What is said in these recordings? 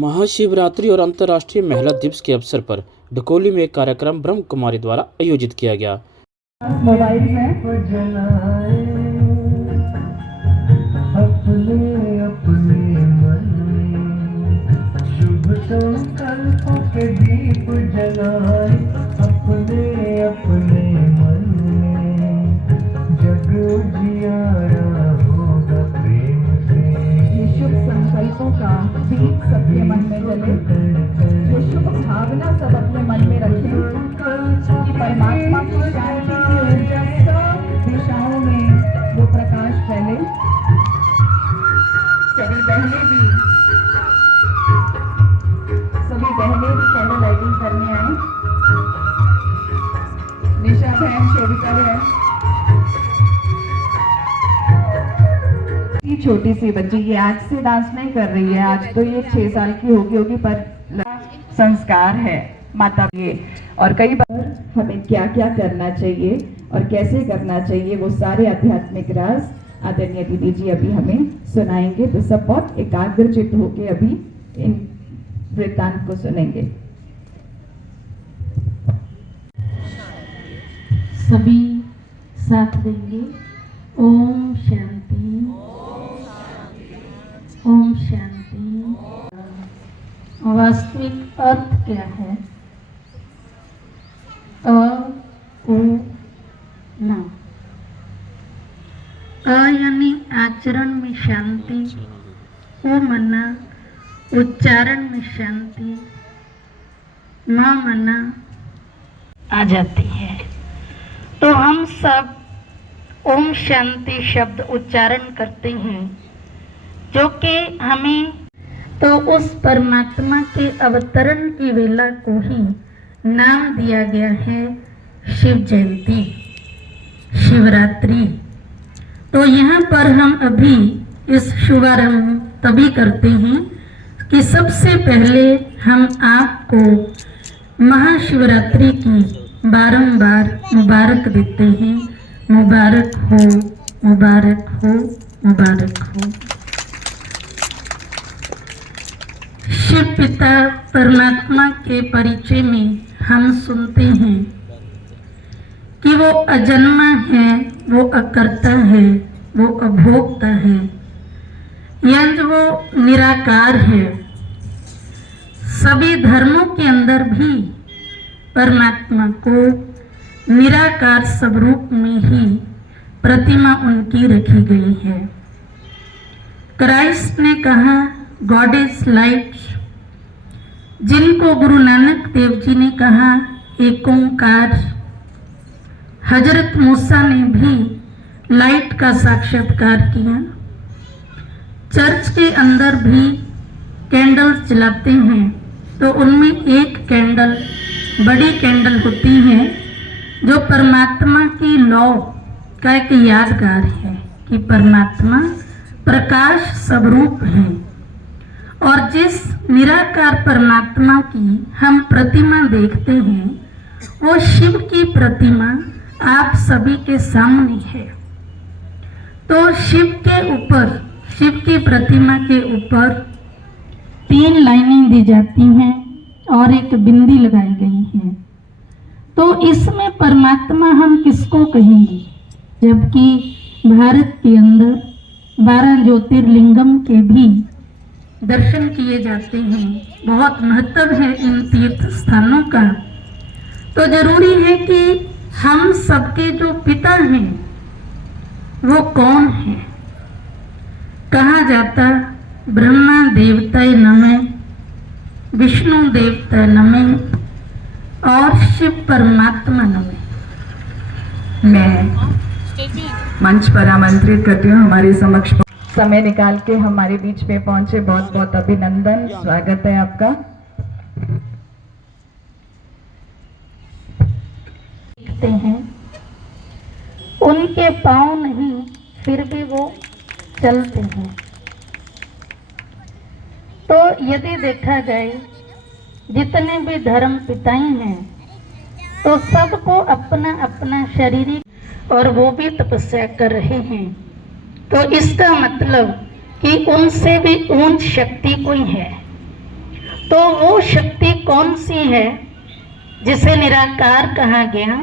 महाशिवरात्रि और अंतर्राष्ट्रीय महिला दिवस के अवसर पर ढकोली में एक कार्यक्रम ब्रह्म कुमारी द्वारा आयोजित किया गया। मोबाइल में अपने मन में शुभ संकल्पों के दीप जलाए, अपने अपने मन में जग उजियारा होगा प्रेम से। ये शुभ संकल्पों का दीप सबके मन में जले, ये शुभ भावना सब अपने मन में रखें कि परमात्मा की शांति की ऊर्जा सब दिशाओं में वो प्रकाश फैले। सभी बहनें भी कैंडल लाइटिंग करने आए। निशा बहन, शोभिता बहन, छोटी सी बच्ची ये आज से डांस नहीं कर रही है, आज तो ये 6 साल की होगी पर संस्कार है माता ये। और कई बार हमें क्या क्या करना चाहिए और कैसे करना चाहिए वो सारे आध्यात्मिक राज आदरणीय दीदी जी अभी हमें सुनाएंगे। तो सब बहुत एकाग्रचित्त होके अभी इन वृत्तांत को सुनेंगे। सभी साथ देंगे। ओम शांति, ओम शांति। वास्तविक अर्थ क्या है? ओ ना। यानी आचरण में शांति, ओ मना उच्चारण में शांति, न मना आ जाती है। तो हम सब ओम शांति शब्द उच्चारण करते हैं, जो कि हमें तो उस परमात्मा के अवतरण की वेला को ही नाम दिया गया है शिव जयंती, शिवरात्रि। तो यहाँ पर हम अभी इस शुभारंभ तभी करते हैं कि सबसे पहले हम आपको महाशिवरात्रि की बारंबार मुबारक देते हैं। मुबारक हो, मुबारक हो, मुबारक हो। शिव पिता परमात्मा के परिचय में हम सुनते हैं कि वो अजन्मा है, वो अकर्ता है, वो अभोक्ता है, यानी वो निराकार है। सभी धर्मों के अंदर भी परमात्मा को निराकार स्वरूप में ही प्रतिमा उनकी रखी गई है। क्राइस्ट ने कहा गॉड इज लाइट, जिनको गुरु नानक देव जी ने कहा एक ओंकार। हजरत मूसा ने भी लाइट का साक्षात्कार किया। चर्च के अंदर भी कैंडल जलाते हैं, तो उनमें एक कैंडल, बड़ी कैंडल होती है जो परमात्मा की लौ का एक यादगार है कि परमात्मा प्रकाश स्वरूप है। और जिस निराकार परमात्मा की हम प्रतिमा देखते हैं, वो शिव की प्रतिमा आप सभी के सामने है। तो शिव के ऊपर, शिव की प्रतिमा के ऊपर 3 लाइनें दी जाती हैं और एक बिंदी लगाई गई है। तो इसमें परमात्मा हम किसको कहेंगे? जबकि भारत के अंदर 12 ज्योतिर्लिंगम के भी दर्शन किए जाते हैं, बहुत महत्व है इन तीर्थ स्थानों का। तो जरूरी है कि हम सबके जो पिता हैं वो कौन है? कहा जाता ब्रह्मा देवताय नमः, विष्णु देवताय नमः और शिव परमात्मा नमः। मैं मंच पर आमंत्रित करती हूँ हमारे समक्ष समय निकाल के हमारे बीच में पहुंचे। बहुत बहुत अभिनंदन, स्वागत है आपका। देखते हैं उनके पांव नहीं, फिर भी वो चलते हैं। तो यदि देखा जाए जितने भी धर्म पिताएं हैं, तो सबको अपना अपना शारीरिक, और वो भी तपस्या कर रहे हैं। तो इसका मतलब कि उनसे भी ऊंच शक्ति कोई है। तो वो शक्ति कौन सी है जिसे निराकार कहा गया,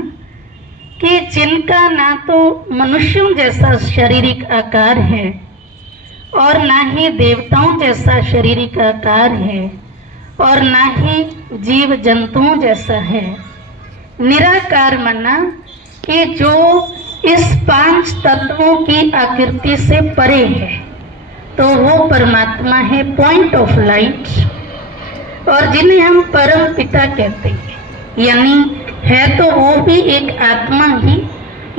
कि जिनका ना तो मनुष्यों जैसा शारीरिक आकार है और ना ही देवताओं जैसा शारीरिक आकार है और ना ही जीव जंतुओं जैसा है। निराकार माना कि जो इस 5 तत्वों की आकृति से परे है, तो वो परमात्मा है, पॉइंट ऑफ लाइट, और जिन्हें हम परम पिता कहते हैं। यानी है तो वो भी एक आत्मा ही,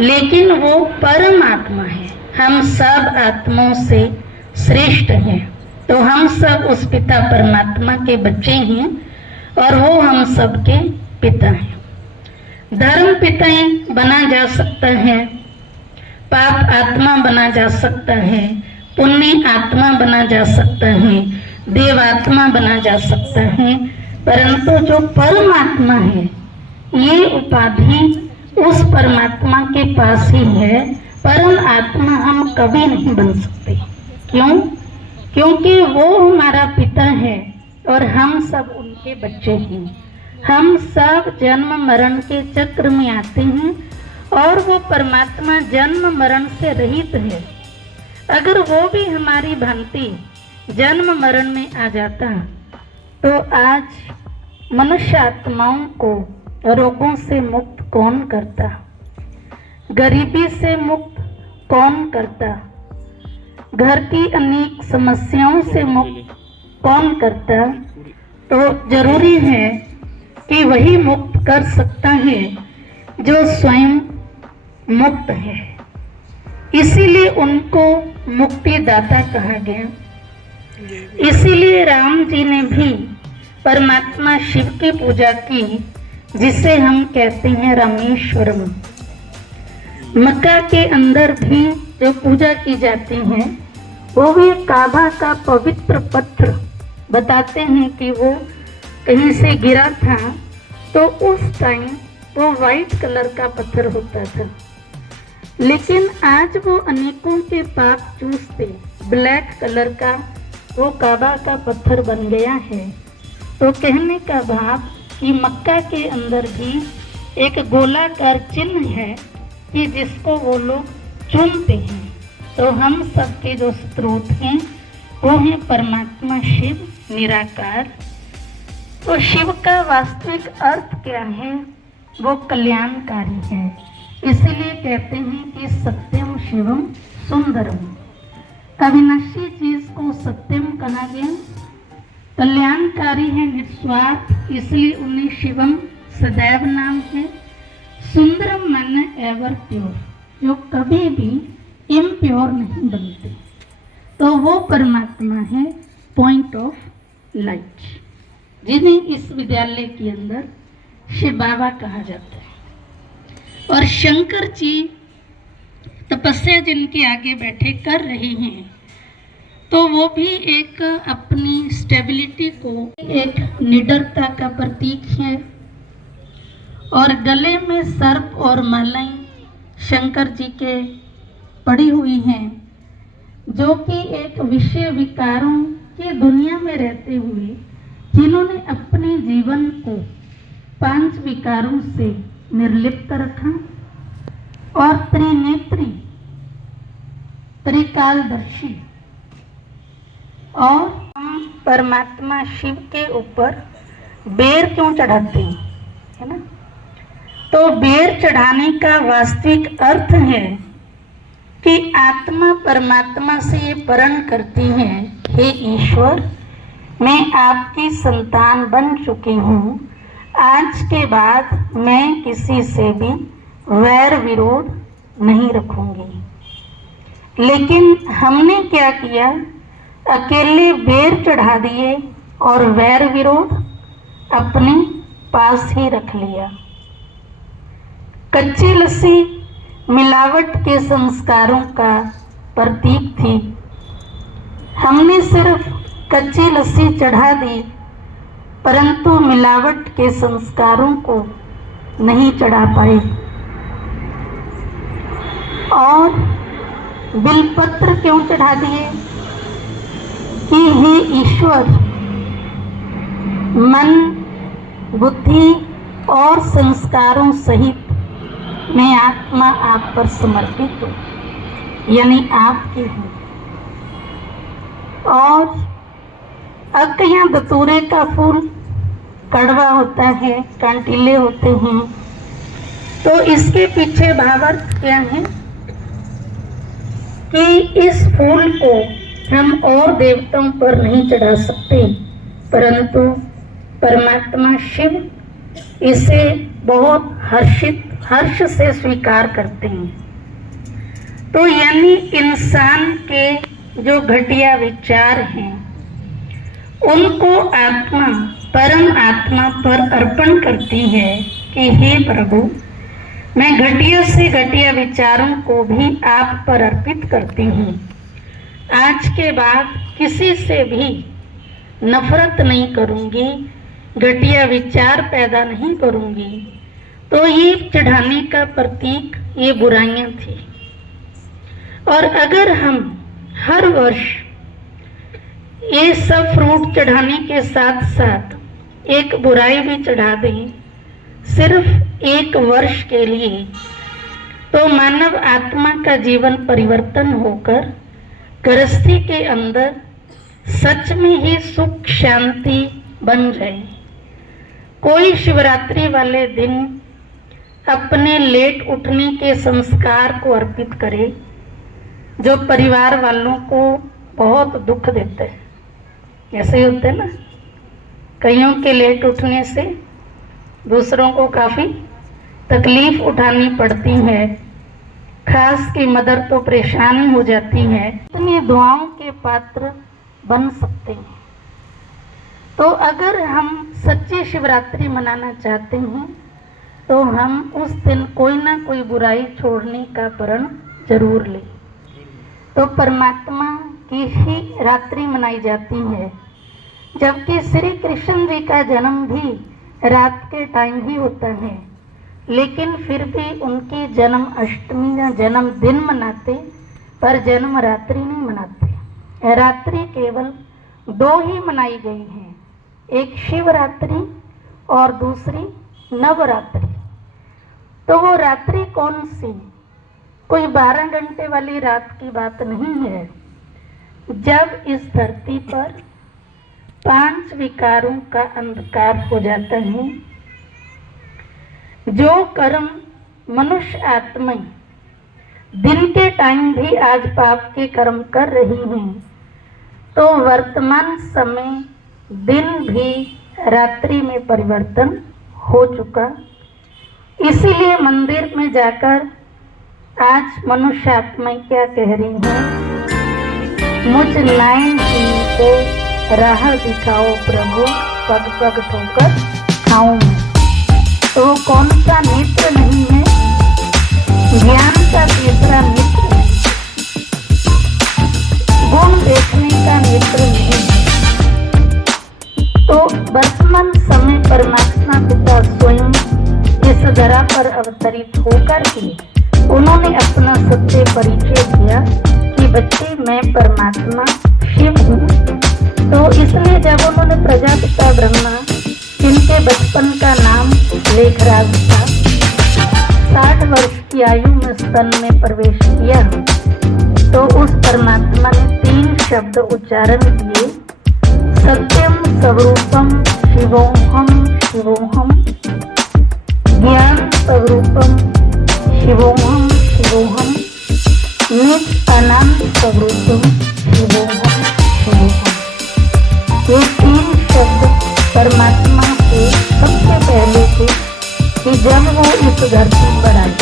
लेकिन वो परम आत्मा है। हम सब आत्माओं से श्रेष्ठ हैं, तो हम सब उस पिता परमात्मा के बच्चे हैं और वो हम सब के पिता हैं। धर्म पिता बना जा सकता है, पाप आत्मा बना जा सकता है, पुण्य आत्मा बना जा सकता है, देव आत्मा बना जा सकता है, परंतु जो परमात्मा है, ये उपाधि उस परमात्मा के पास ही है। परम आत्मा हम कभी नहीं बन सकते। क्यों? क्योंकि वो हमारा पिता है और हम सब उनके बच्चे हैं। हम सब जन्म मरण के चक्र में आते हैं और वो परमात्मा जन्म मरण से रहित है। अगर वो भी हमारी भांति जन्म मरण में आ जाता, तो आज मनुष्य आत्माओं को रोगों से मुक्त कौन करता, गरीबी से मुक्त कौन करता, घर की अनेक समस्याओं से मुक्त कौन करता। तो जरूरी है कि वही मुक्त कर सकता है जो स्वयं मुक्त है। इसीलिए उनको मुक्तिदाता कहा गया। इसीलिए राम जी ने भी परमात्मा शिव की पूजा की, जिसे हम कहते हैं रामेश्वरम। मक्का के अंदर भी जो पूजा की जाती है, वो भी काबा का पवित्र पत्थर बताते हैं कि वो कहीं से गिरा था, तो उस टाइम वो वाइट कलर का पत्थर होता था, लेकिन आज वो अनेकों के पाप चूसते ब्लैक कलर का वो काबा का पत्थर बन गया है। तो कहने का भाव कि मक्का के अंदर भी एक गोलाकार चिन्ह है कि जिसको वो लोग चूमते हैं। तो हम सबके जो स्रोत हैं वो हैं परमात्मा शिव निराकार। तो शिव का वास्तविक अर्थ क्या है? वो कल्याणकारी है। इसीलिए कहते हैं कि सत्यम शिवम सुंदरम। अविनाशी चीज को सत्यम कहा गया। कल्याणकारी है, निस्वार्थ, इसलिए उन्हें शिवम सदैव नाम है। सुंदरम माने एवर प्योर, जो कभी भी इम्प्योर नहीं बनते। तो वो परमात्मा है पॉइंट ऑफ लाइट, जिन्हें इस विद्यालय के अंदर शिव बाबा कहा जाता है। और शंकर जी तपस्या जिनके आगे बैठे कर रहे हैं, तो वो भी एक अपनी स्टेबिलिटी को, एक निडरता का प्रतीक है। और गले में सर्प और मालाएं शंकर जी के पड़ी हुई हैं, जो कि एक विषय विकारों की दुनिया में रहते हुए जिन्होंने अपने जीवन को 5 विकारों से निर्लिप्त रखा और त्रिनेत्री, त्रिकालदर्शी, और परमात्मा शिव के ऊपर बेर क्यों चढ़ाते हैं, है ना? तो बेर चढ़ाने का वास्तविक अर्थ है कि आत्मा परमात्मा से ये प्रण करती है, हे ईश्वर, मैं आपकी संतान बन चुकी हूँ। आज के बाद मैं किसी से भी वैर विरोध नहीं रखूंगी। लेकिन हमने क्या किया? अकेले बेर चढ़ा दिए और वैर विरोध अपने पास ही रख लिया। कच्ची लस्सी मिलावट के संस्कारों का प्रतीक थी। हमने सिर्फ कच्ची लस्सी चढ़ा दी, परंतु मिलावट के संस्कारों को नहीं चढ़ा पाए। और बिलपत्र क्यों चढ़ा दिए कि हे ईश्वर, मन, बुद्धि और संस्कारों सहित मैं आत्मा आप पर समर्पित हूँ, यानी आपकी हूँ। और अक्कियाँ धतूरे का फूल कड़वा होता है, कांटीले होते हैं, तो इसके पीछे भावार्थ क्या है कि इस फूल को हम और देवताओं पर नहीं चढ़ा सकते, परंतु परमात्मा शिव इसे बहुत हर्ष से स्वीकार करते हैं। तो यानी इंसान के जो घटिया विचार हैं उनको आत्मा परम आत्मा पर अर्पण करती है कि हे प्रभु, मैं घटिया से घटिया विचारों को भी आप पर अर्पित करती हूँ। आज के बाद किसी से भी नफरत नहीं करूँगी, घटिया विचार पैदा नहीं करूँगी। तो ये चढ़ाने का प्रतीक ये बुराइयां थी। और अगर हम हर वर्ष ये सब फ्रूट चढ़ाने के साथ साथ एक बुराई भी चढ़ा दें सिर्फ एक वर्ष के लिए, तो मानव आत्मा का जीवन परिवर्तन होकर गृहस्थी के अंदर सच में ही सुख शांति बन जाए। कोई शिवरात्रि वाले दिन अपने लेट उठने के संस्कार को अर्पित करे जो परिवार वालों को बहुत दुख देते हैं। ऐसे ही होते ना, कईयों के लेट उठने से दूसरों को काफ़ी तकलीफ उठानी पड़ती है, खास की मदर तो परेशानी हो जाती है। इतनी दुआओं के पात्र बन सकते हैं। तो अगर हम सच्ची शिवरात्रि मनाना चाहते हैं तो हम उस दिन कोई ना कोई बुराई छोड़ने का प्रण जरूर लें। तो परमात्मा की ही रात्रि मनाई जाती है, जबकि श्री कृष्ण जी का जन्म भी रात के टाइम ही होता है, लेकिन फिर भी उनकी जन्म अष्टमी या जन्म दिन मनाते, पर जन्म रात्रि नहीं मनाते। रात्रि केवल दो ही मनाई गई हैं, एक शिवरात्रि और दूसरी नवरात्रि। तो वो रात्रि कौन सी? कोई 12 घंटे वाली रात की बात नहीं है। जब इस धरती पर 5 विकारों का अंधकार हो जाता है, जो कर्म मनुष्य आत्माएं दिन के टाइम भी आज पाप के कर्म कर रही हैं, तो वर्तमान समय दिन भी रात्रि में परिवर्तन हो चुका। इसीलिए मंदिर में जाकर आज मनुष्य आत्माएं क्या कह रही हैं? मुझ लाइन को राह दिखाओ प्रभु, पग पग ठोकर खाऊं मैं। तो कौन सा नेत्र नहीं है? ज्ञान का तीसरा नेत्र है, गुण देखने का नेत्र नहीं है। तो वर्तमान समय परमात्मा पिता स्वयं इस धरा पर अवतरित होकर के उन्होंने अपना सत्य परिचय दिया कि बच्चे मैं परमात्मा शिव हूँ। तो इसलिए जब उन्होंने प्रजापिता ब्रह्मा, जिनके बचपन का नाम लेखराज था, 60 वर्ष की आयु में स्तन में प्रवेश किया, तो उस परमात्मा ने 3 शब्द उच्चारण किए, सत्यम स्वरूपम शिवोहम शिवोहम, ज्ञान स्वरूपम शिवोहम शिवोहम, नित्य अनंत स्वरूपम शिवोहम शिवोहम। ये 3 शब्द परमात्मा के सबसे पहले थे कि जब वो इस धरती पर आए।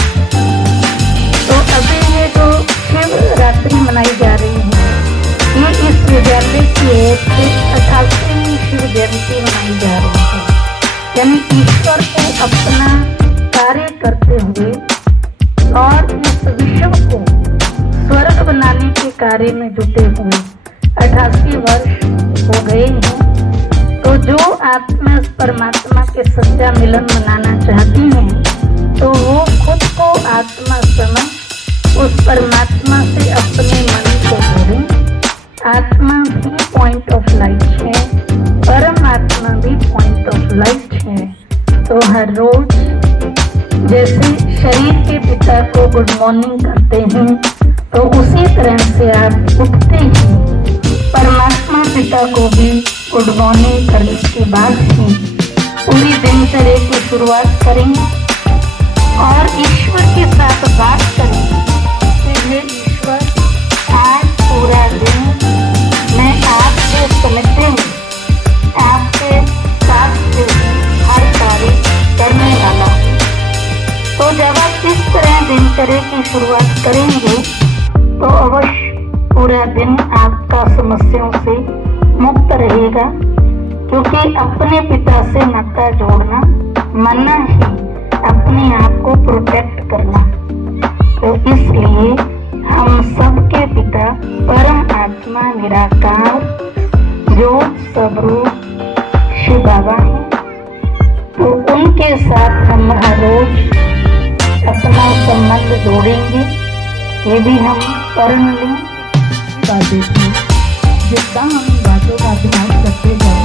तो अभी ये जो शिव रात्रि मनाई जा रही है, ये इस विद्यालय की एक 88वीं शिव जयंती मनाई जा रही है। यानी ईश्वर को अपना कार्य करते हुए और इस विश्व को स्वर्ग बनाने के कार्य में जुटे हुए 88 वर्ष हो गए हैं। तो जो आत्मा परमात्मा के सच्चा मिलन मनाना चाहती हैं, तो वो खुद को आत्मा समझ उस परमात्मा से अपने मन को जोड़ें। आत्मा भी पॉइंट ऑफ लाइट है, परमात्मा भी पॉइंट हर रोज जैसे शरीर के पिता को गुड मॉर्निंग करते हैं, तो उसी तरह से आप उठते ही परमात्मा पिता को भी गुड मॉर्निंग करने के बाद ही पूरी दिनचर्या की शुरुआत करेंगे और ईश्वर के साथ बात करेंगे कि हे ईश्वर, आज पूरा दिन मैं आपके समिति में आपके साथ से हर कार्य करने वाला हूँ। तो जब आप इस तरह दिनचर्या की शुरुआत करेंगे तो अवश्य पूरा दिन आपका समस्याओं से मुक्त रहेगा, क्योंकि अपने पिता से नाता जोड़ना मानना ही अपने आप को प्रोटेक्ट करना। तो इसलिए हम सबके पिता परम आत्मा निराकार जो स्वरूप शिव बाबा हैं, तो उनके साथ हम हर रोज अपना संबंध जोड़ेंगे। ये भी हम पढ़ लें बातें थी, जितना हम बातों का अभ्यास करते जाएं।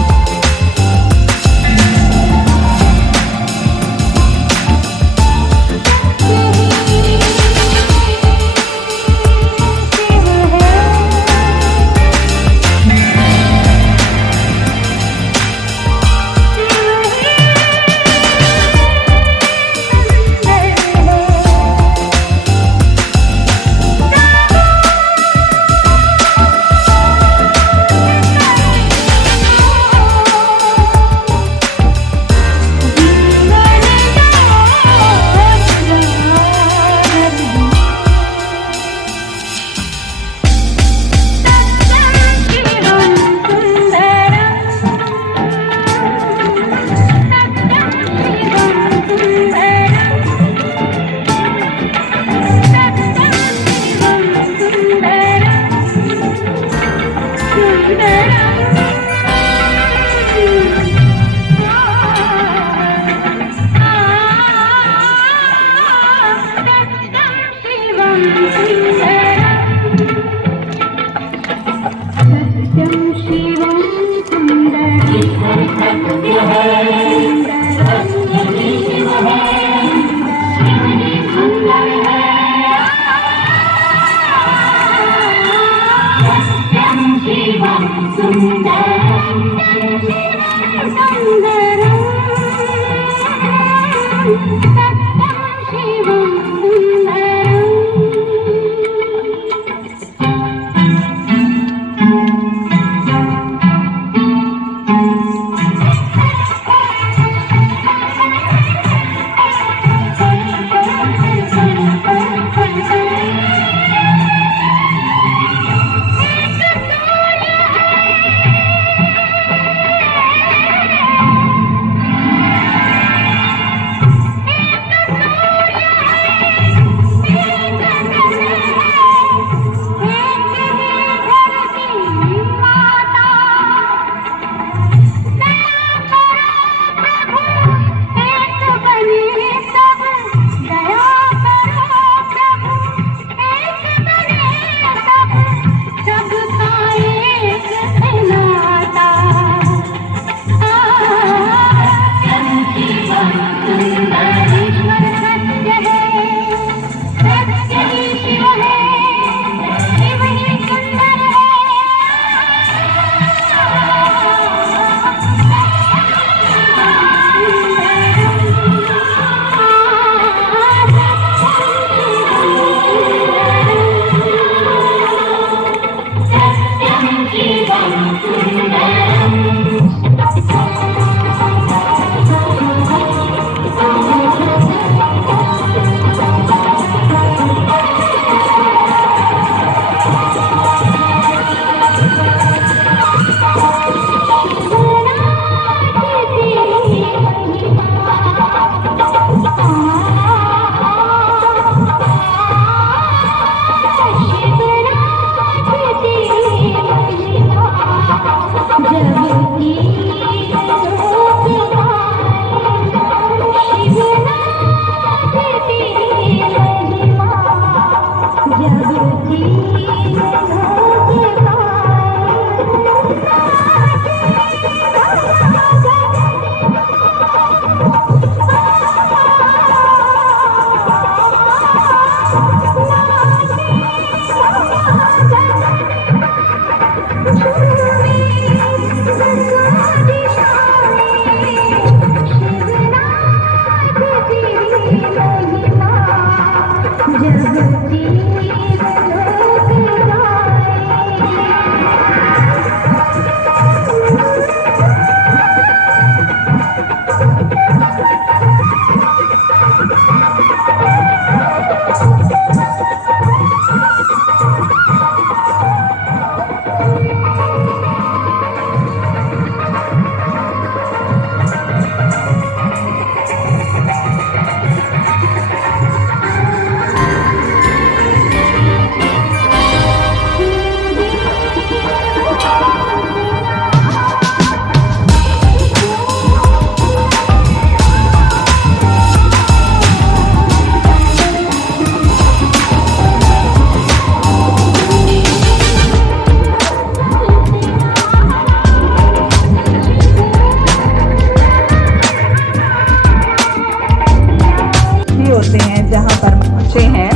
हैं जहां पर पहुंचे हैं,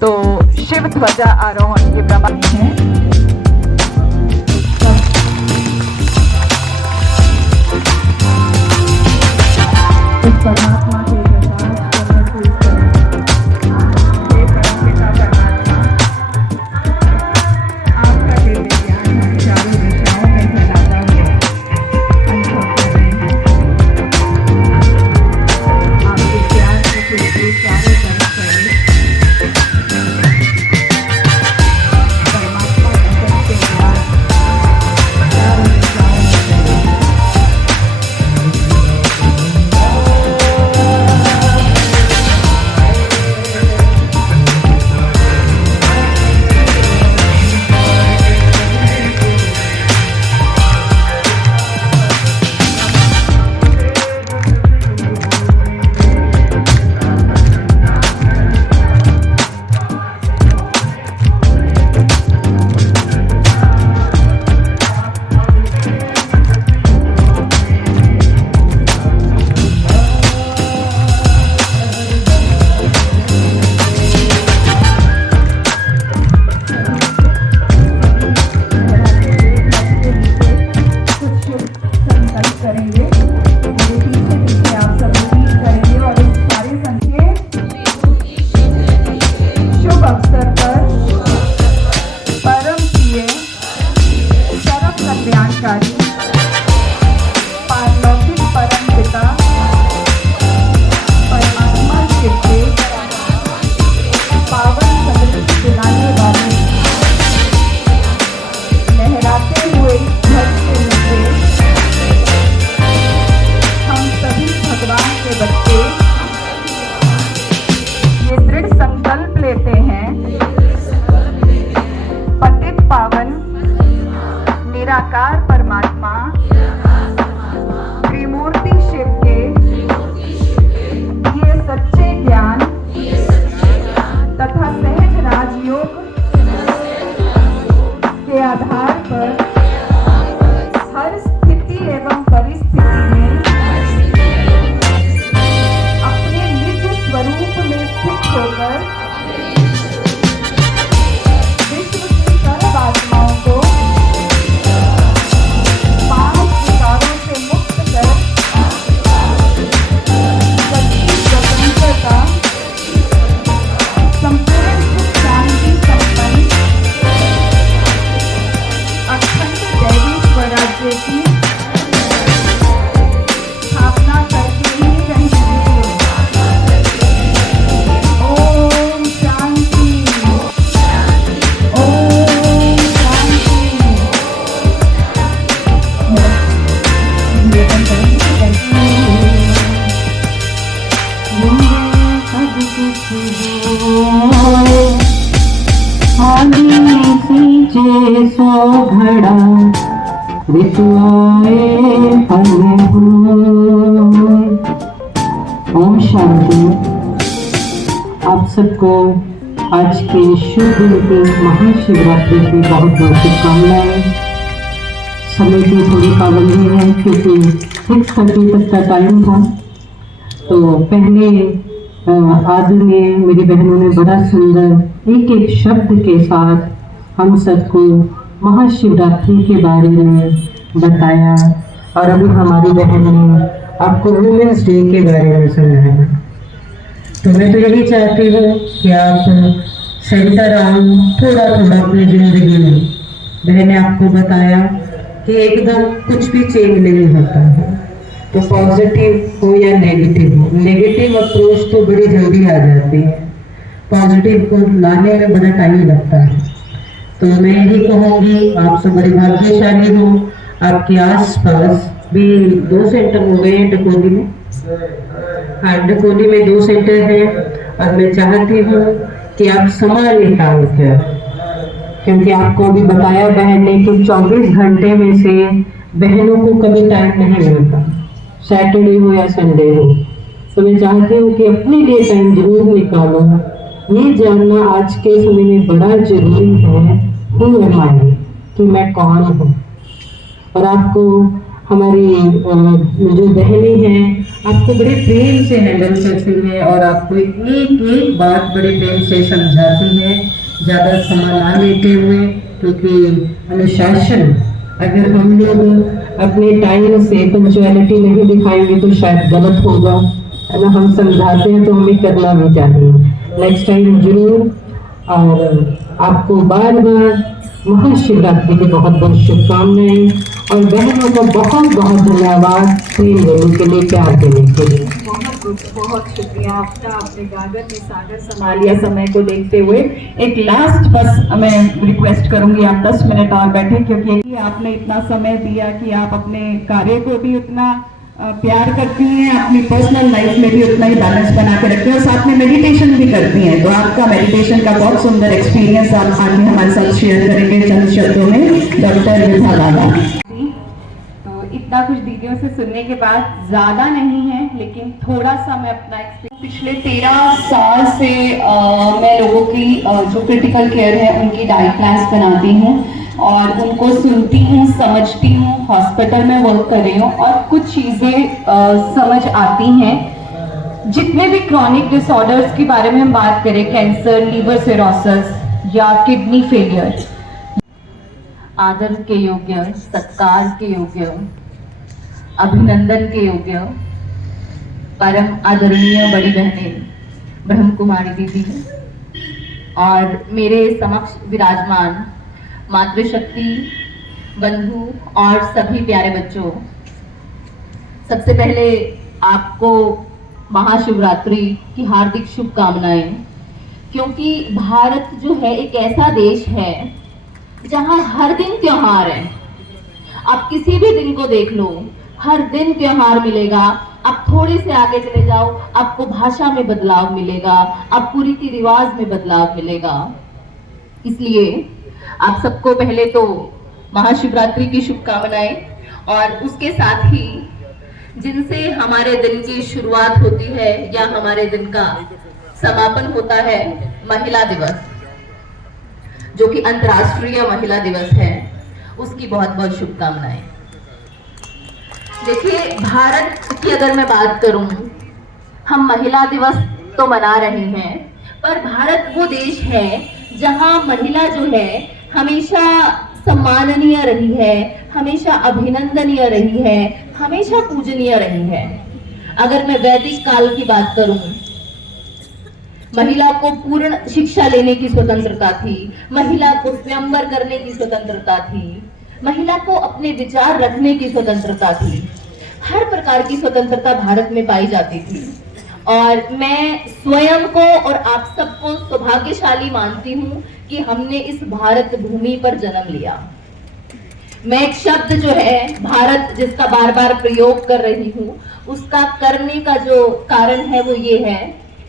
तो शिव ध्वजा आरोहण के प्रबंध हैं। इस परमात्मा के प्रकाश को महसूस करें। हे परमपिता परमात्मा, आपका दिव्य ज्ञान हम चारों दिशाओं में फैलाता हुआ अनुभव कर रहे हैं। आपके ज्ञान की खुशबू चारों तरफ फैले। परमात्मा का सत्य ज्ञान चारों दिशाओं में फैले। करेंगे, मेरे पीछे पीछे आप सब रिपीट करेंगे और इस सारे संकेत शुभ अवसर पर परम प्रिय सर्व कल्याणकारी पारलौकिक परम पिता परमात्मा शिव के पावन समृद्धि दिलाने वाले लहराते हुए ध्वज के नीचे हम सभी भगवान के बच्चे ये दृढ़ संकल्प लेते हैं, पतित पावन निराकार परमात्मा त्रिमूर्ति शिव के दिए सच्चे ज्ञान तथा सहज राजयोग के आधार पर हर स्थिति एवं परिस्थिति में अपने निज स्वरूप में स्थित होकर विश्व की सर्व आत्माओं को पांच विकारों से मुक्त कर सच्ची स्वतंत्रता, संपूर्ण सुख शांति संपन्न अखंड दैवी स्वराज्य की स्थापना करके ही रहेंगे। ओम शांति, ओम शांति। निवेदन करेंगे सो घड़ा ऋतुआए फल होए। ओम शांति। आप सबको आज के शुभ दिन की महाशिवरात्रि की बहुत बहुत शुभकामनाएं। समय की थोड़ी पाबंदी है क्योंकि 6:30 तक का टाइम था, तो पहले आदि में मेरी बहनों ने बड़ा सुंदर एक एक शब्द के साथ हम सबको महाशिवरात्रि के बारे में बताया, और अभी हमारी बहन ने आपको वुमेन्स डे के बारे में सुनाया। तो मैं तो यही चाहती हूँ कि आप सेंटर आऊँ थोड़ा थोड़ा अपनी जिंदगी में। मैंने आपको बताया कि एकदम कुछ भी चेंज नहीं होता है, तो पॉजिटिव हो या नेगेटिव हो, नेगेटिव अप्रोच तो बड़ी जल्दी आ जाती है, पॉजिटिव को लाने में बड़ा टाइम लगता है। तो मैं यही कहूँगी आप सब बड़े भाग्यशाली हो। आपके आसपास भी 2 सेंटर हो गए हैं डकोली में। हाँ, डकोली में 2 सेंटर हैं, और मैं चाहती हूँ कि आप समय निकाल कर, क्योंकि आपको अभी बताया बहन ने कि 24 घंटे में से बहनों को कभी टाइम नहीं मिलता, सैटरडे हो या संडे हो। तो मैं चाहती हूँ कि अपने लिए टाइम जरूर निकालो। ये जानना आज के समय में बड़ा जरूरी है कि मैं कौन हूँ। और आपको हमारी जो बहनें हैं, आपको बड़े प्रेम से हैंडल करती है और आपको एक एक बात बड़े प्रेम से समझाती है, ज़्यादा समय ना लेते हुए, क्योंकि अनुशासन अगर हम लोग अपने टाइम से पंक्चुअलिटी नहीं दिखाएंगे तो शायद गलत होगा, है ना। हम समझाते हैं तो हमें करना भी चाहिए। नेक्स्ट टाइम जरूर। और आपको बार बार महाशिवरात्रि की बहुत बहुत शुभकामनाएं और बहनों को बहुत बहुत धन्यवाद प्रेम देने के लिए, प्यार देने के लिए। बहुत शुक्रिया आपका, आपने गागर में सागर समा लिया समय को देखते हुए। एक लास्ट बस मैं रिक्वेस्ट करूंगी, आप 10 मिनट और बैठे, क्योंकि आपने इतना समय दिया कि आप अपने कार्य को भी उतना प्यार करती हैं, अपनी पर्सनल लाइफ में भी उतना ही बैलेंस बना के रखती हैं और साथ में मेडिटेशन भी करती हैं। तो आपका मेडिटेशन का बहुत सुंदर एक्सपीरियंस आप आज हमारे साथ शेयर करेंगे चंद शब्दों में, डॉक्टर विभा लाला। तो इतना कुछ दीदियों से सुनने के बाद ज़्यादा नहीं है, लेकिन थोड़ा सा मैं अपना पिछले 13 साल से मैं लोगों की जो क्रिटिकल केयर है उनकी डाइट प्लान्स बनाती हूँ और उनको सुनती हूँ, समझती हूँ। हॉस्पिटल में वर्क कर रही हूँ और कुछ चीज़ें समझ आती हैं। जितने भी क्रॉनिक डिसऑर्डर्स के बारे में हम बात करें, कैंसर, लीवर सिरोसिस या किडनी फेलियर, आदर के योग्य, सत्कार के योग्य, अभिनंदन के योग्य परम आदरणीय बड़ी बहनें ब्रह्म कुमारी दीदी और मेरे समक्ष विराजमान मातृशक्ति बंधु और सभी प्यारे बच्चों, सबसे पहले आपको महाशिवरात्रि की हार्दिक शुभकामनाएं। क्योंकि भारत जो है एक ऐसा देश है जहां हर दिन त्योहार है। आप किसी भी दिन को देख लो, हर दिन त्योहार मिलेगा। आप थोड़े से आगे चले जाओ, आपको भाषा में बदलाव मिलेगा, आपको रीति रिवाज में बदलाव मिलेगा। इसलिए आप सबको पहले तो महाशिवरात्रि की शुभकामनाएं और उसके साथ ही जिनसे हमारे दिन की शुरुआत होती है या हमारे दिन का समापन होता है, महिला दिवस, जो कि अंतर्राष्ट्रीय महिला दिवस है, उसकी बहुत बहुत शुभकामनाएं। देखिए, भारत की अगर मैं बात करूं, हम महिला दिवस तो मना रहे हैं, पर भारत वो देश है जहां महिला जो है हमेशा सम्माननीय रही है, हमेशा अभिनंदनीय रही है, हमेशा पूजनीय रही है। अगर मैं वैदिक काल की बात करूं, महिला को पूर्ण शिक्षा लेने की स्वतंत्रता थी, महिला को स्वयंवर करने की स्वतंत्रता थी, महिला को अपने विचार रखने की स्वतंत्रता थी। हर प्रकार की स्वतंत्रता भारत में पाई जाती थी और मैं स्वयं को और आप सबको सौभाग्यशाली मानती हूँ कि हमने इस भारत भूमि पर जन्म लिया। मैं एक शब्द जो है भारत, जिसका बार बार प्रयोग कर रही हूँ, उसका करने का जो कारण है वो ये है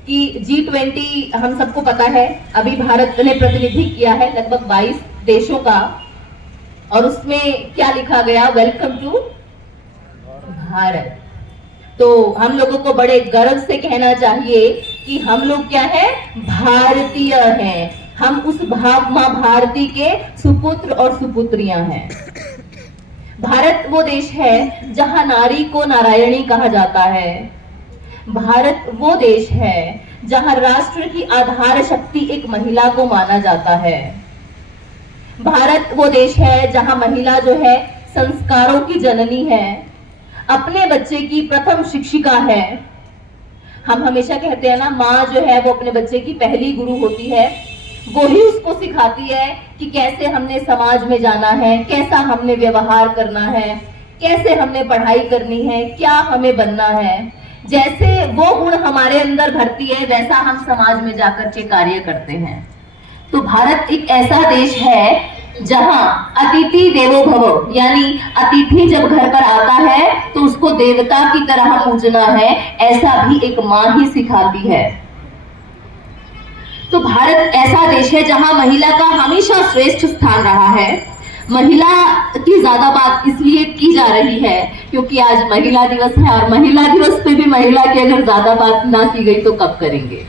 कि G20 हम सबको पता है, अभी भारत ने प्रतिनिधि किया है लगभग 22 देशों का, और उसमें क्या लिखा गया, वेलकम टू भारत। तो हम लोगों को बड़े गर्व से कहना चाहिए कि हम लोग क्या है, भारतीय हैं। हम उस माँ भारती के सुपुत्र और सुपुत्रियां हैं। भारत वो देश है जहां नारी को नारायणी कहा जाता है। भारत वो देश है जहां राष्ट्र की आधार शक्ति एक महिला को माना जाता है। भारत वो देश है जहां महिला जो है संस्कारों की जननी है, अपने बच्चे की प्रथम शिक्षिका है। हम हमेशा कहते हैं ना, माँ जो है वो अपने बच्चे की पहली गुरु होती है। वो ही उसको सिखाती है कि कैसे हमने समाज में जाना है, कैसा हमने व्यवहार करना है, कैसे हमने पढ़ाई करनी है, क्या हमें बनना है। जैसे वो गुण हमारे अंदर भरती है, वैसा हम समाज में जाकर के कार्य करते हैं। तो भारत एक ऐसा देश है जहां अतिथि देवो भव, यानी अतिथि जब घर पर आता है तो उसको देवता की तरह पूजना है, ऐसा भी एक माँ ही सिखाती है। तो भारत ऐसा देश है जहां महिला का हमेशा श्रेष्ठ स्थान रहा है। महिला की ज्यादा बात इसलिए की जा रही है क्योंकि आज महिला दिवस है, और महिला दिवस पे भी महिला की अगर ज्यादा बात ना की गई तो कब करेंगे।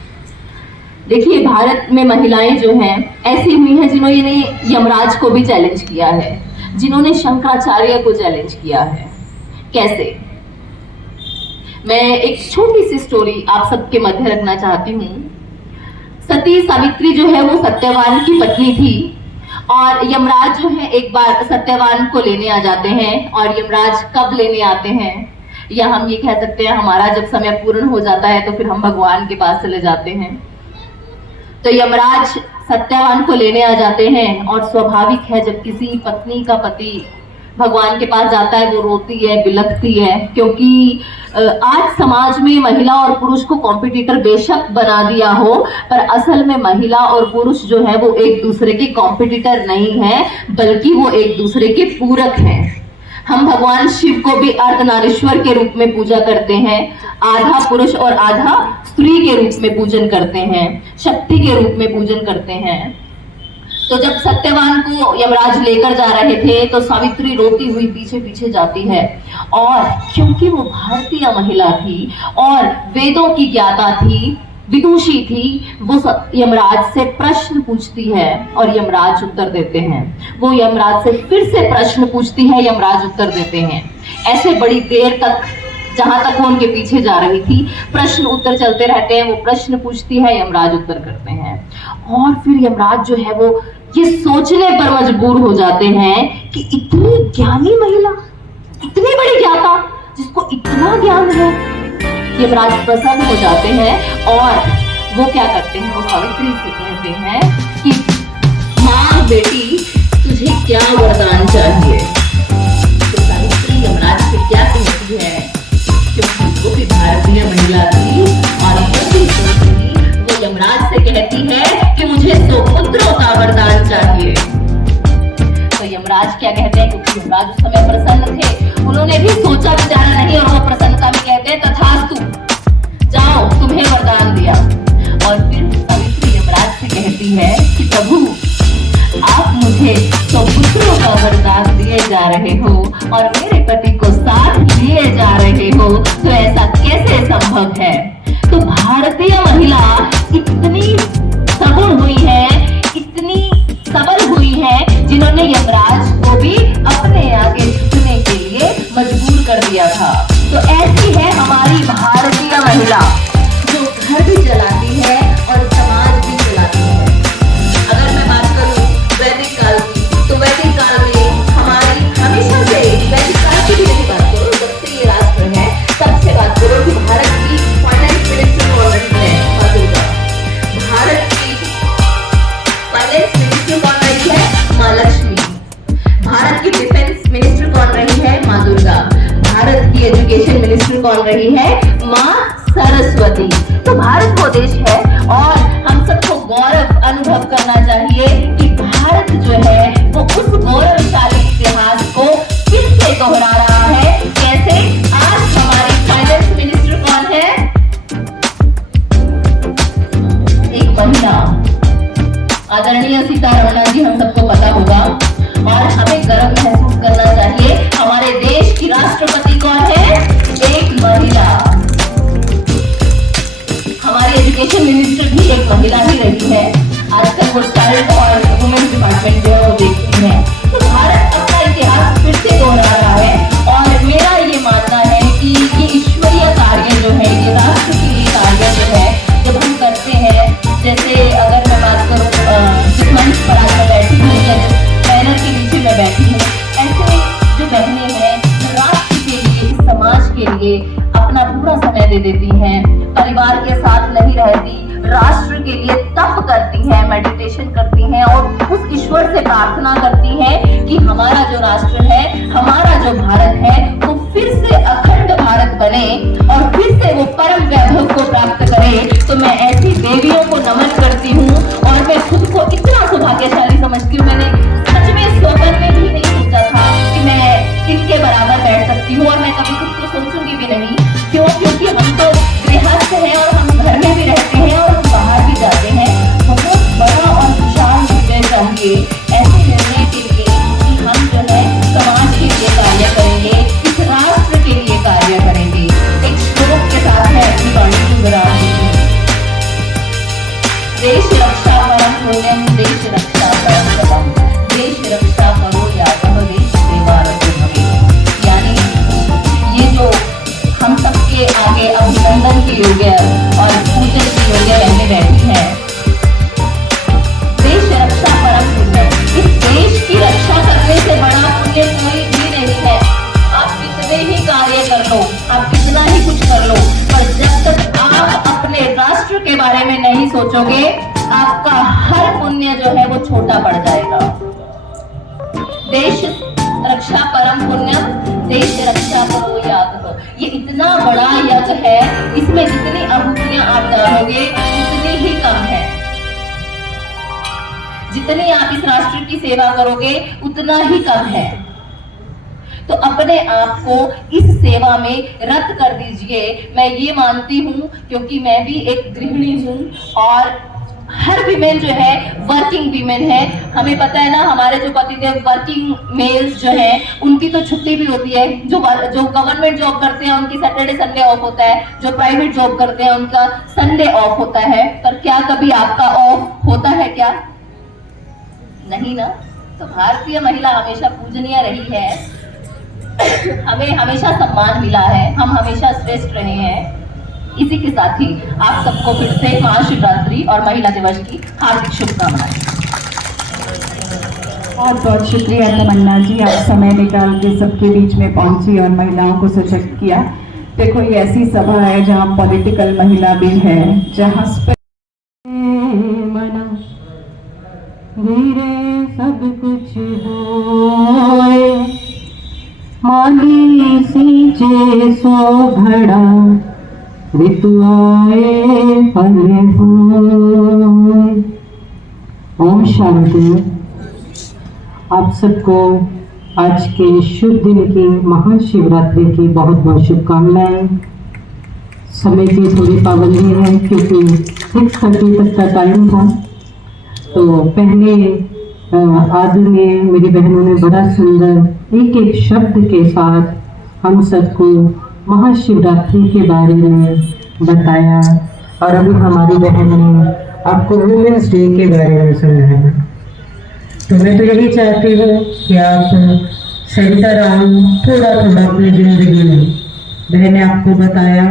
देखिए, भारत में महिलाएं जो हैं ऐसी हुई हैं जिन्होंने यमराज को भी चैलेंज किया है, जिन्होंने शंकराचार्य को चैलेंज किया है। कैसे? मैं एक छोटी सी स्टोरी आप सबके मध्य रखना चाहती हूँ। सती सावित्री जो है वो सत्यवान की पत्नी थी और यमराज जो है एक बार सत्यवान को लेने आ जाते हैं। और यमराज कब लेने आते हैं, या हम ये कह सकते हैं हमारा जब समय पूर्ण हो जाता है तो फिर हम भगवान के पास चले जाते हैं। तो यमराज सत्यवान को लेने आ जाते हैं और स्वाभाविक है जब किसी पत्नी का पति भगवान के पास जाता है वो रोती है, बिलखती है, क्योंकि आज समाज में महिला और पुरुष को कॉम्पिटिटर बेशक बना दिया हो, पर असल में महिला और पुरुष जो है वो एक दूसरे के कॉम्पिटिटर नहीं है, बल्कि वो एक दूसरे के पूरक हैं। हम भगवान शिव को भी अर्धनारीश्वर के रूप में पूजा करते हैं, आधा पुरुष और आधा स्त्री के रूप में पूजन करते हैं, शक्ति के रूप में पूजन करते हैं। तो जब सत्यवान को यमराज लेकर जा रहे थे तो सावित्री रोती हुई पीछे पीछे जाती है, और क्योंकि वो भारतीय महिला थी और वेदों की ज्ञाता थी, विदुषी थी, वो यमराज से प्रश्न पूछती है और यमराज उत्तर देते हैं। वो यमराज से फिर से प्रश्न पूछती है, यमराज उत्तर देते हैं। ऐसे बड़ी देर तक, जहां तक वो उनके पीछे जा रही थी, प्रश्न उत्तर चलते रहते हैं। वो प्रश्न पूछती है, यमराज उत्तर करते हैं, और फिर यमराज जो है वो ये सोचने पर मजबूर हो जाते हैं कि इतनी ज्ञानी महिला, इतनी बड़ी ज्ञाता, जिसको इतना ज्ञान है। यमराज प्रसन्न हो जाते हैं और वो क्या करते हैं, वो सावित्री से कहते हैं कि माँ बेटी तुझे क्या वरदान चाहिए। तो सावित्री यमराज से क्या कहती है, क्योंकि वो भी भारतीय महिला थी और वो यमराज से कहती है कि मुझे सुपुत्रों का वरदान चाहिए। तो यमराज क्या कहते हैं, क्योंकि यमराज उस समय प्रसन्न थे, उन्होंने भी सोचा विचारा नहीं और वो प्रसन्नता में कहते हैं तथास्तु, जाओ तुम्हें वरदान दिया। और फिर सावित्री यमराज से कहती है कि प्रभु आप मुझे सुपुत्रों का वरदान दिए जा रहे हो और मेरे पति को साथ लिए जा रहे हो, तो ऐसा कैसे संभव है। तो भारतीय महिला इतनी सगुण हुई है, इतनी सबल हुई है, जिन्होंने यमराज को भी अपने आगे झुकने के लिए मजबूर कर दिया था। तो ऐसी है हमारी भारतीय महिला, जो घर भी चलाती है और समाज भी चलाती है। अगर मैं बात करूं वैदिक काल की, तो वैदिक काल में हमारी हमेशा से, वैदिक काल की भी नहीं बात करो, जब से ये राष्ट्र है तब से बात करो कि भारत की फाइनेंस मिनिस्टर कौन रही है, माधुर्गा। भारत की फाइनेंस मिनिस्टर कौन रही है, माँ लक्ष्मी। भारत की डिफेंस मिनिस्टर कौन रही है, माँ दुर्गा। भारत की एजुकेशन मिनिस्टर कौन रही है, माँ सरस्वती। तो भारत वो देश है और हम सबको गौरव अनुभव करना चाहिए कि भारत जो है वो उस गौरवशाली इतिहास को फिर से दोहरा रहा है। कैसे, आज हमारी फाइनेंस मिनिस्टर कौन है, एक महिला, आदरणीय सीतारमण जी, हम सबको पता होगा। और हमें गर्व महसूस करना चाहिए, हमारे देश की राष्ट्रपति कौन है, एक महिला। हमारी एजुकेशन मिनिस्टर भी एक महिला ही रही है। आजकल वो चाइल्ड और वुमेन डिपार्टमेंट जो है वो देखती है। तो भारत अपना इतिहास फिर से दोहरा रहा है और मेरा ये मानना है कि ये ईश्वरीय कार्य जो है, ये राष्ट्र के लिए कार्य जो है, जब हम करते हैं, जैसे अगर मैं बात करूँ जिस मंच पर आज मैं बैठी हूँ या जिस बैनर के नीचे मैं बैठी हूँ, ऐसे जो बहनें हैं जो राष्ट्र के लिए, इस समाज के लिए अपना पूरा समय दे देती हैं, परिवार के साथ नहीं रहती, राष्ट्र के लिए तप करती हैं, मेडिटेशन करती हैं और उस ईश्वर से प्रार्थना करती हैं कि हमारा जो राष्ट्र है, हमारा जो भारत है, वो फिर से अखंड भारत बने और फिर से वो परम वैभव को प्राप्त करे। तो मैं ऐसी देवियों को नमन करती हूँ और मैं खुद को इतना सौभाग्यशाली समझती हूँ। मैंने सच में स्वप्न में भी नहीं सोचा था कि मैं इनके बराबर बैठ सकती हूँ और मैं कभी खुद को सोचूंगी भी नहीं। क्यों? क्योंकि हम तो गृहस्थ हैं और हम घर में भी रहते हैं और हम बाहर भी जाते हैं। बहुत बड़ा और विशाल हृदय चाहिए ऐसे निर्णय के लिए कि हम जो है समाज के लिए कार्य करेंगे, इस राष्ट्र के लिए कार्य करेंगे। एक श्लोक के साथ है अपनी वाणी की विराम देती हूँ। देश रक्षा परम पुण्यम, देश के बारे में नहीं सोचोगे, आपका हर पुण्य जो है वो छोटा पड़ जाएगा। देश रक्षा परम पुण्यम, देश रक्षा परो याग। ये इतना बड़ा यज्ञ है, इसमें जितनी आहुतियां आप डालोगे उतनी ही कम है। जितनी आप इस राष्ट्र की सेवा करोगे उतना ही कम है। तो अपने आप को इस सेवा में रत कर दीजिए। मैं ये मानती हूँ, क्योंकि मैं भी एक गृहिणी हूँ और हर विमेन जो है वर्किंग विमेन है। हमें पता है ना, हमारे जो पतिदेव वर्किंग मेल्स जो हैं उनकी तो छुट्टी भी होती है। जो गवर्नमेंट जॉब करते हैं उनकी सैटरडे संडे ऑफ होता है, जो प्राइवेट जॉब करते हैं उनका संडे ऑफ होता है। पर क्या कभी आपका ऑफ होता है क्या? नहीं ना। तो भारतीय महिला हमेशा पूजनीय रही है, हमें हमेशा सम्मान मिला है, हम हमेशा श्रेष्ठ रहे हैं। इसी के साथ ही आप सबको फिर से महाशिवरात्रि और महिला दिवस की हार्दिक शुभकामनाएं। बहुत बहुत शुक्रिया तमन्ना जी, आप समय निकाल के सबके बीच में पहुंची और महिलाओं को सशक्त किया। देखो, ये ऐसी सभा है जहां पॉलिटिकल महिला भी है, जहां धीरे सब कुछ होए, माली सींचे सो घड़ा, ऋतु आए फल होए। ओम शांति। आप सबको आज के शुभ दिन की महाशिवरात्रि की बहुत बहुत शुभकामनाएं। समय की थोड़ी पाबंदी है क्योंकि 6:30 तक का टाइम था। तो पहले आदि में मेरी बहनों ने बड़ा सुंदर एक एक शब्द के साथ हम सबको महाशिवरात्रि के बारे में बताया और अभी हमारी बहन ने आपको वुमेन्स डे के बारे में समझाया। तो मैं तो यही चाहती हूँ कि आप सेंटर आओ थोड़ा थोड़ा अपनी जिंदगी में। बहन ने आपको बताया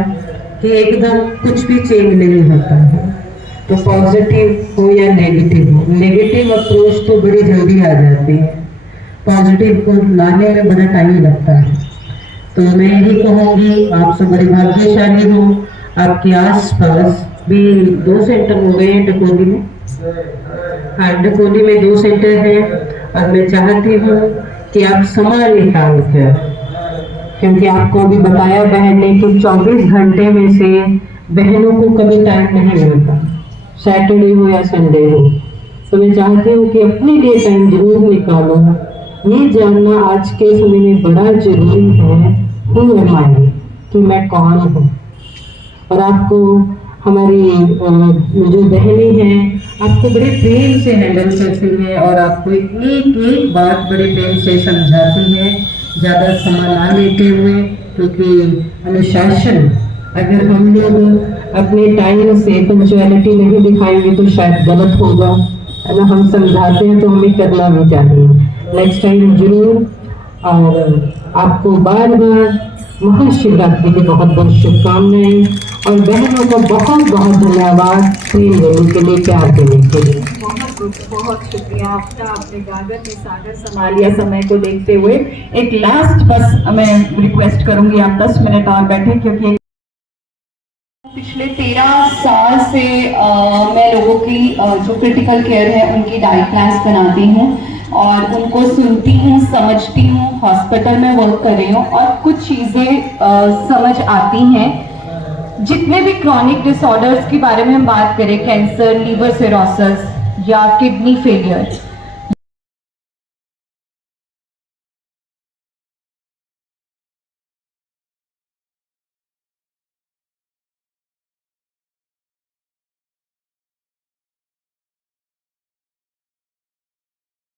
कि एकदम कुछ भी चेंज नहीं होता है, तो पॉजिटिव हो या नेगेटिव हो, नेगेटिव अप्रोच तो बड़ी जल्दी आ जाती है, पॉजिटिव को लाने में बड़ा टाइम लगता है। तो मैं यही कहूँगी, आप सब बड़े भाग्यशाली हो। आपके आसपास भी 2 सेंटर हो गए हैं डकोली में। हाँ, डकोली में 2 सेंटर हैं और मैं चाहती हूँ कि आप समय निकाल कर, क्योंकि आपको भी बताया बहन ने कि 24 घंटे में से बहनों को कभी टाइम नहीं मिलता, सैटरडे हो या संडे हो। तो मैं चाहती हूँ कि अपने लिए टाइम जरूर निकालो। ये जानना आज के समय में बड़ा जरूरी है कि मैं कौन हूँ। और आपको हमारी जो बहनें हैं आपको बड़े प्रेम से हैंडल करती हैं और आपको एक एक बात बड़े प्रेम से समझाती हैं, ज़्यादा समय ना लेते हुए। क्योंकि अनुशासन, अगर हम लोग अपने टाइम से पंक्चुअलिटी नहीं दिखाएंगे तो शायद गलत होगा, है ना। हम समझाते हैं तो हमें करना भी चाहिए। नेक्स्ट टाइम जरूर। और आपको बार बार महाशिवरात्रि की बहुत बहुत शुभकामनाएं और बहनों को बहुत बहुत धन्यवाद प्रेम देने के लिए, प्यार देने के लिए। बहुत शुक्रिया आपका। आपने गागर में सागर संभाल लिया समय को देखते हुए। एक लास्ट बस मैं रिक्वेस्ट करूंगी, आप 10 मिनट और बैठे, क्योंकि पिछले 13 साल से मैं लोगों की जो क्रिटिकल केयर है उनकी डाइट प्लान्स बनाती हूँ और उनको सुनती हूँ, समझती हूँ। हॉस्पिटल में वर्क कर रही हूँ और कुछ चीज़ें समझ आती हैं। जितने भी क्रॉनिक डिसऑर्डर्स के बारे में हम बात करें, कैंसर, लीवर सिरोसिस या किडनी फेलियर,